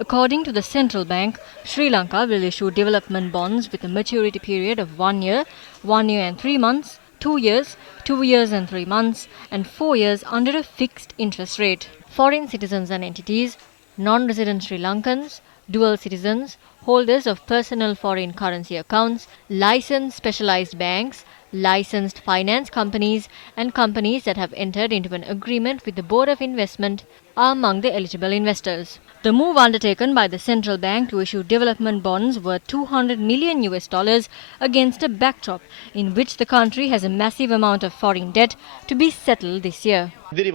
According to the central bank, Sri Lanka will issue development bonds with a maturity period of 1 year, 1 year and 3 months, 2 years, 2 years and 3 months, and 4 years under a fixed interest rate. Foreign citizens and entities, non-resident Sri Lankans, dual citizens, holders of personal foreign currency accounts, licensed specialized banks, licensed finance companies, and companies that have entered into an agreement with the Board of Investment are among the eligible investors. The move undertaken by the central bank to issue development bonds worth $200 million against a backdrop in which the country has a massive amount of foreign debt to be settled this year. We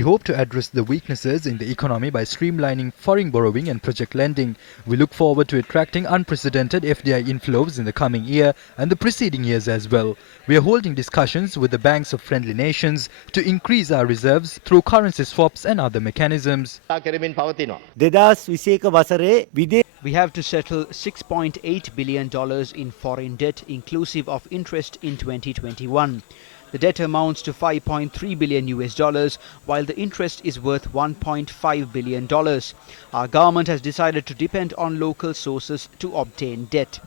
hope to address the weaknesses in the economy by streamlining foreign borrowing and project lending. We look forward to attracting unprecedented FDI inflows in the coming year and the preceding years as well. We are holding discussions with the banks of friendly nations to increase our reserves through currency swaps and other mechanisms. We have to settle $6.8 billion in foreign debt inclusive of interest in 2021. The debt amounts to $5.3 billion while the interest is worth $1.5 billion. Our government has decided to depend on local sources to obtain debt.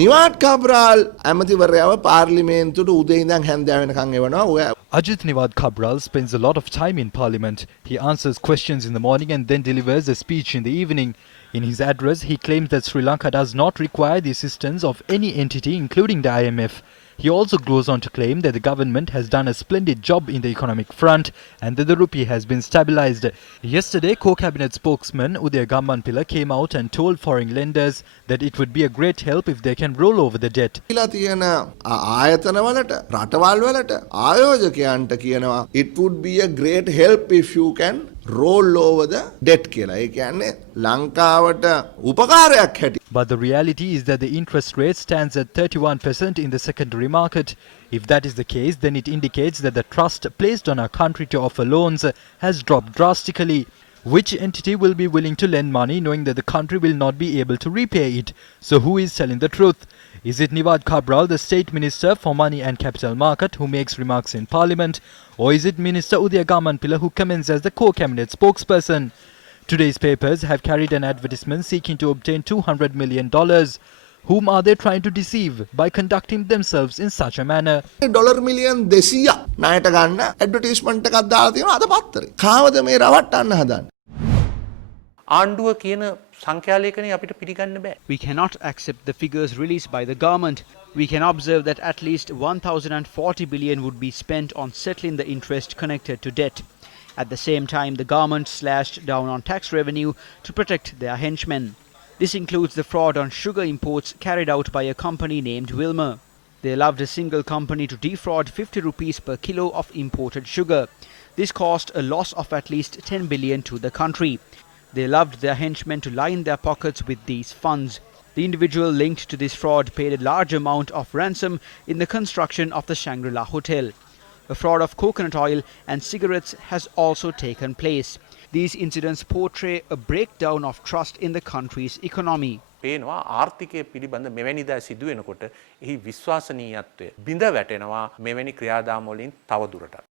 Nivard Cabraal ඇමතිවරයාව පාර්ලිමේන්තුවට උදේ ඉඳන් හැන්දෑව වෙනකන් එවනවා. ඔය Ajit Niwad Cabral spends a lot of time in parliament. He answers questions in the morning and then delivers a speech in the evening. In his address, he claims that Sri Lanka does not require the assistance of any entity, including the IMF. He also goes on to claim that the government has done a splendid job in the economic front and that the rupee has been stabilized. Yesterday, co-cabinet spokesman Udaya Gammanpila came out and told foreign lenders that it would be a great help if they can roll over the debt. It would be a great help if you can roll over the debt කියලා. ඒ කියන්නේ ලංකාවට උපකාරයක් හැටි. But the reality is that the interest rate stands at 31% in the secondary market. If that is the case, then it indicates that the trust placed on our country to offer loans has dropped drastically. Which entity will be willing to lend money knowing that the country will not be able to repay it? So who is telling the truth? Is it Niwad Cabral, the State Minister for Money and Capital Market, who makes remarks in Parliament? Or is it Minister Udaya Gammanpila, who comments as the co-cabinet spokesperson? Today's papers have carried an advertisement seeking to obtain $200 million. Whom are they trying to deceive by conducting themselves in such a manner? $200 million ණයට ගන්න advertisement එකක් දාලා තියෙනවා අද පත්තරේ. කාවද මේ රවට්ටන්න හදන්නේ? ආණ්ඩුව කියන සංඛ්‍යාලේඛනය අපිට පිළිගන්න බෑ. We cannot accept the figures released by the government. We can observe that at least 1,040 billion would be spent on settling the interest connected to debt. At the same time, the government slashed down on tax revenue to protect their henchmen. This includes the fraud on sugar imports carried out by a company named Wilmer. They allowed a single company to defraud 50 rupees per kilo of imported sugar. This caused a loss of at least 10 billion to the country. They allowed their henchmen to line their pockets with these funds. The individual linked to this fraud paid a large amount of ransom in the construction of the Shangri-La Hotel. A fraud of coconut oil and cigarettes has also taken place. These incidents portray a breakdown of trust in the country's economy. පේනවා ආර්ථිකය පිළිබඳ මෙවැනි දෑ සිදු වෙනකොට එහි විශ්වාසනීයත්වය බිඳ වැටෙනවා මෙවැනි ක්‍රියාදාම වලින් තව දුරටත්.